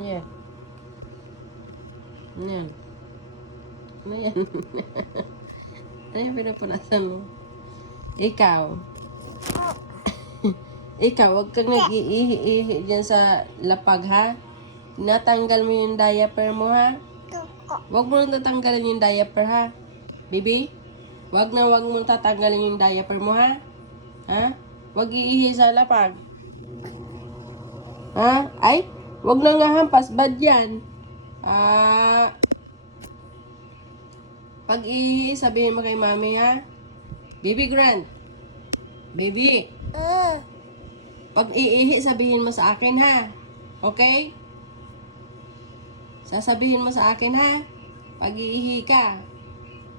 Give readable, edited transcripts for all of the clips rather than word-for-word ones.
Ayan. Ayan. Ano yan? Ano yung pinapunasan mo? Ikaw. Ikaw, wag kang nag-iihi dyan sa lapag, ha? Natanggal mo yung diaper mo, ha? Wag mo nang tatanggalin yung diaper, ha? Baby? Wag mo nang tatanggalin yung diaper mo, ha? Ha? Wag iihi sa lapag. Ha? Ay? Wag na nga hampas. Bad yan. Pag iihi, sabihin mo kay mami, ha? Baby Grant. Baby. Pag iihi, sabihin mo sa akin, ha? Okay? Sasabihin mo sa akin, ha? Pag iihi ka.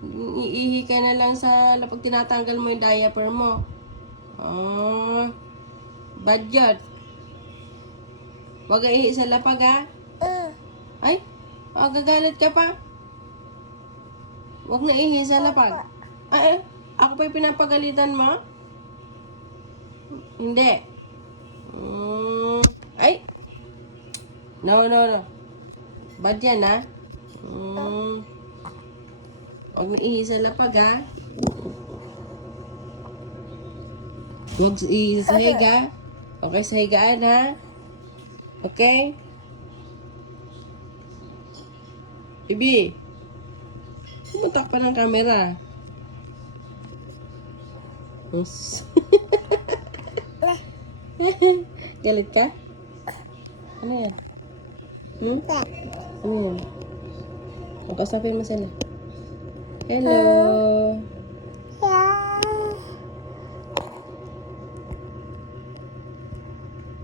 Iihi ka na lang sa pag tinatanggal mo yung diaper mo. Oh, bad yun. Huwag ka ihi sa lapag, ha? Ay, gagalit ka pa. Huwag na ihi sa lapag. Ay, ako pa yung pinapagalitan mo? Hindi. Ay, no. Bad yan, ha? Huwag na ihi sa lapag, ha? Huwag ihi sa higa. Okay, sa higaan, ha? Okay? Bibi, pumuntak pa ng camera. Galit ka? Ano yan? Ano yan? Kausapin mo sila. Hello.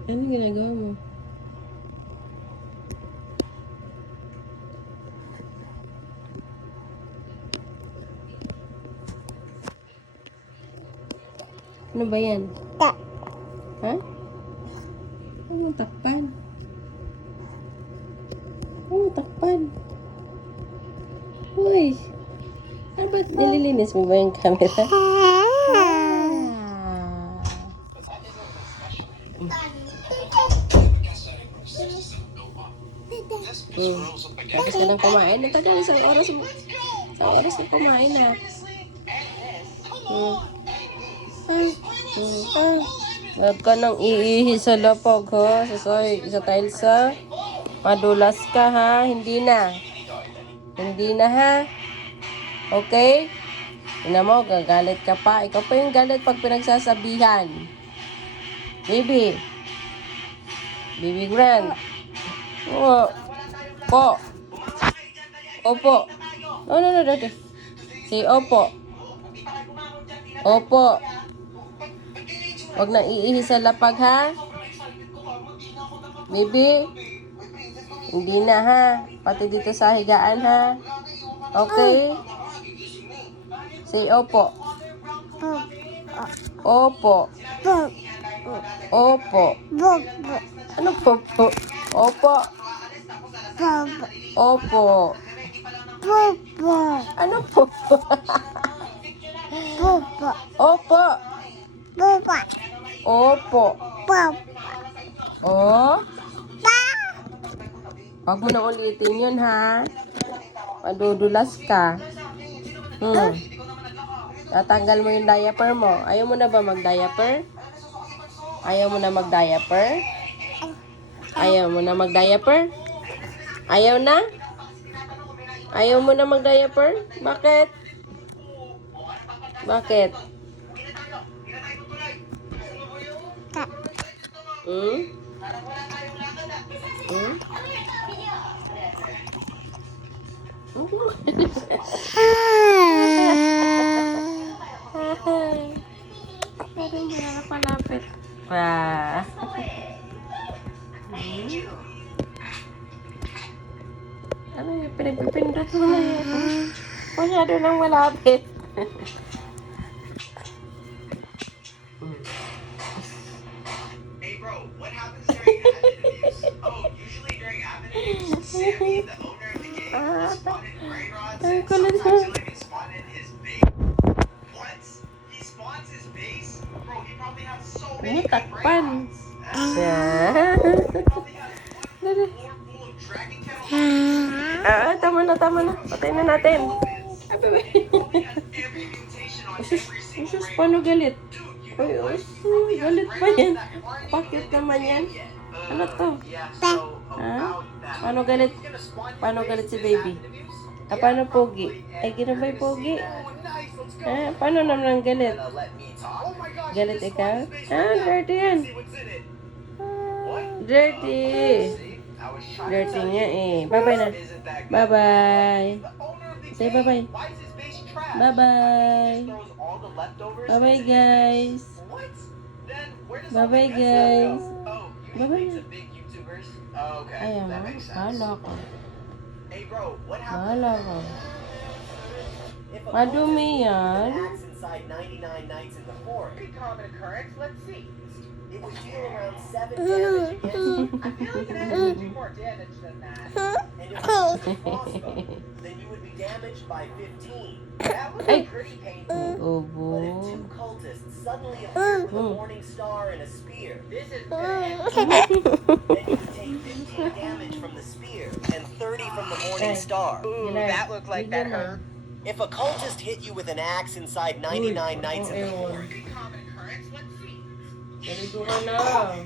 Ano ginagawa mo? Ano ba yan? Ha? Huwag mo takpan. Huwag mo takpan. Uy. Ano ba? Nililinis mo ba yung camera? Tapos ka nang kumain. Natagal isang oras na kumain na. Huwag ka nang iihi sa lapag, ha? Sa tiles, ha? Madulas ka, ha? Hindi na. Hindi na, ha? Okay? Tingnan mo, gagalit ka pa. Ikaw pa yung galit pag pinagsasabihan. Baby. Baby Grant. Po. Opo. No. Say opo. Opo. Huwag na iihi sa lapag, ha? Baby. Hindi na, ha? Pati dito sa higaan, ha? Okay? Say opo. Opo. Opo. Ano po? Opo. Opo. Ano po? Opo. Opo. Oh? Huwag mo na ulitin yun, ha? Madudulas ka. Tatanggal mo yung diaper mo. Ayaw mo na ba mag-diaper? Ayaw mo na mag-diaper? Ayaw mo na mag-diaper? Ayaw na? Ayaw mo na mag-diaper? Bakit? Bakit? Parang mo na napalapit. Ano yung pinagpipindot mo na yun? Masyado nang malapit. Hey bro, what happens during admin abuse? Oh, usually during admin abuse, Sammy, the owner of the game, spotted brain rods and sometimes he'll even spawn in his base. What? He spawns his base? Bro, he probably has so many good brain rods. He probably has one floor full of Dragon Kettle Tama na, tama na. Patay na natin. probably has every mutation on Usus, every single usus, race. paano galit? Dude, you Uy, know what? uy, galit pa yan. Pakit naman yan. Ano to? Yeah, so Ha? about that. Paano galit? He's gonna spawn new Paano galit si races baby? after the news? Paano pogi? Ay, ginabay pogi. Oh, nice, let's go. Paano naman galit? Let me talk. Oh my gosh, Galit this ikaw? one is based on that. Dirty yan. See what's in it. What? Dirty. See? I was trying to Dirty tell nga you. eh. Bye-bye na. Isn't that good? Bye-bye. The owner of the Say game. bye-bye. Why is his base trash? Bye-bye. He just throws all the leftovers Bye-bye, into his guys. base. What? Then where does Bye-bye, all the good stuff guys. go? Oh, you Bye-bye. mean the big YouTubers? Oh, okay. Ayaw That mo. makes sense. Bahala ka. Hey bro, what happened? Bahala ka. If a Madumi cultist yan. acts inside 99 nights in the forest. Pretty common occurrence. Let's see. It would deal around 7 damage against you. I feel like it has to do more damage than that. And if you use a crossbow, then you would be damaged by 15. That would Ay. be pretty painful. Ubo. But if two cultists suddenly appear with a morning star and a spear, this is then you would take 15 damage from the spear and 30 from the morning star. Ooh, that looked like that hurt. If a cultist hit you with an axe inside 99 nights in the ewan. forest, common occurrence. Let's see. Naligo ka na.